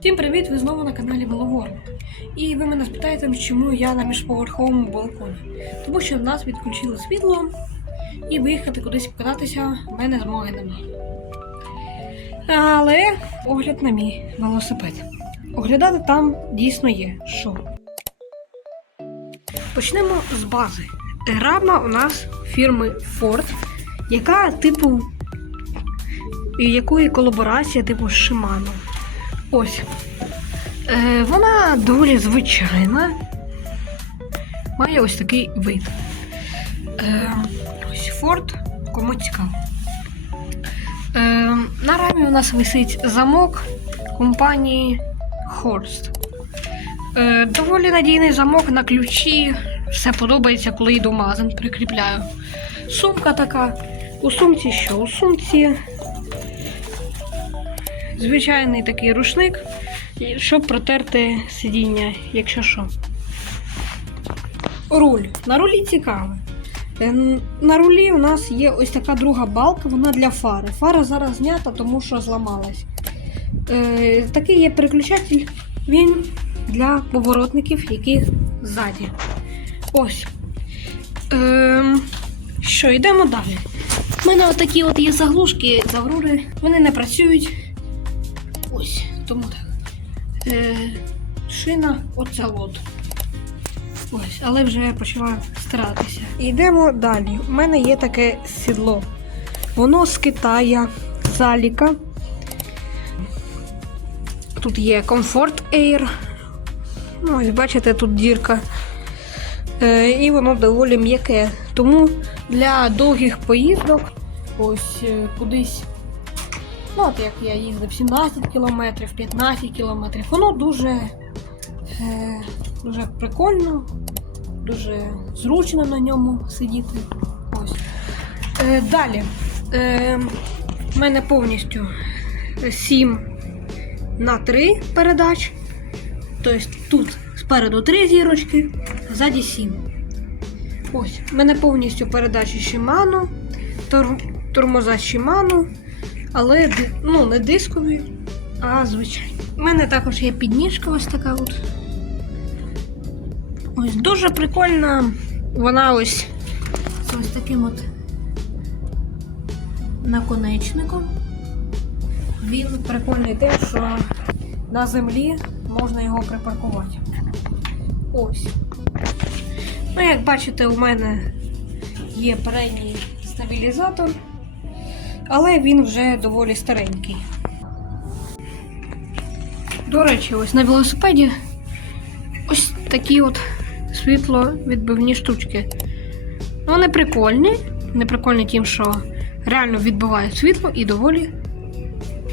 Всім привіт! Ви знову на каналі Веловорн. І ви мене спитаєте, чому я на міжповерховому балконі. Тому що в нас відключили світло, і виїхати кудись покататися в мене змоги немає. Але огляд на мій велосипед. Оглядати там дійсно є що. Почнемо з бази. Рама у нас фірми Ford, яка типу. якої колаборація типу Shimano. Ось. Е, вона доволі звичайна. Має ось такий вид. Е, ось Ford, кому цікаво. Е, на рамі у нас висить замок компанії Horst. Е, доволі надійний замок на ключі. Все подобається, коли йду магазин, прикріпляю. Сумка така. У сумці що? У сумці звичайний такий рушник, щоб протерти сидіння, якщо що. Руль. На рулі цікаве. Е, На рулі у нас є ось така друга балка, вона для фари. Фара зараз знята, тому що зламалась. Е, такий є переключатель, він для поворотників, які ззаді. Ось. Ем, що, йдемо далі. У мене отакі от є заглушки, заврури, вони не працюють. Ось, тому так. Е, шина оця от. Ось, але вже я почала старатися. Йдемо далі. У мене є таке сідло. Воно з Китая, заліка. Тут є Comfort Air. Ну, ось бачите, тут дірка. Е, і воно доволі м'яке. Тому для довгих поїздок, ось е, кудись Ну, от як я їздив 17 кілометрів, 15 кілометрів, воно дуже, е, дуже прикольно, дуже зручно на ньому сидіти. Ось. Е, далі. Е, в мене повністю 7 на 3 передач. Тобто тут спереду 3 зірочки, ззаді 7. Ось. В мене повністю передачі Shimano, тор- тормоза Shimano але ну, не дискові, а звичайні. У мене також є підніжка ось така от. Ось дуже прикольна. Вона ось з ось таким от наконечником. Він прикольний тим, що на землі можна його припаркувати. Ось. Ну, як бачите, у мене є передній стабілізатор але він вже доволі старенький. До речі, ось на велосипеді ось такі от світловідбивні штучки. Вони прикольні. Не прикольні тим, що реально відбивають світло і доволі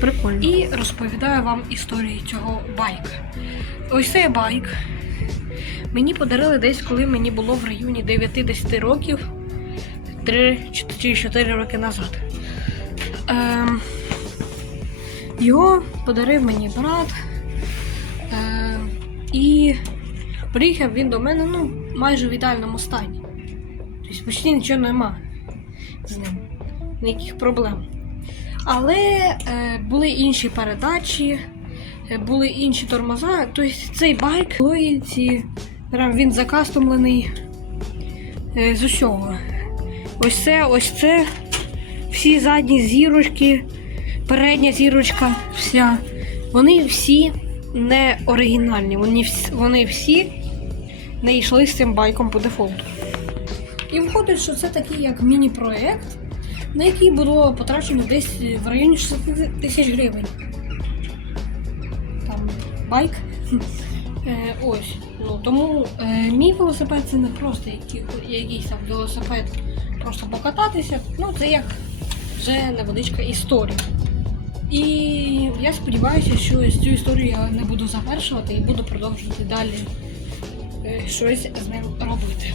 прикольні. І розповідаю вам історію цього байка. Ось цей байк мені подарили десь, коли мені було в районі 9-10 років, 3 чи 4 роки назад. Ем, його подарив мені брат. Ем, і приїхав він до мене ну, майже в ідеальному стані. Тобто почти нічого нема з ним, ніяких проблем. Але е, були інші передачі, е, були інші тормоза. Тобто цей байк лоїльці, він закастомлений е, з усього. Ось це, ось це всі задні зірочки, передня зірочка, вся. Вони всі не оригінальні. Вони, вс- вони всі не йшли з цим байком по дефолту. І виходить, що це такий як міні-проект, на який було потрачено десь в районі 60 тисяч гривень. Там байк. Е, ось. Ну, тому е, мій велосипед це не просто який, якийсь там велосипед просто покататися. Ну, це як вже невеличка історія. І я сподіваюся, що цю історію я не буду завершувати і буду продовжувати далі е, щось з ним робити.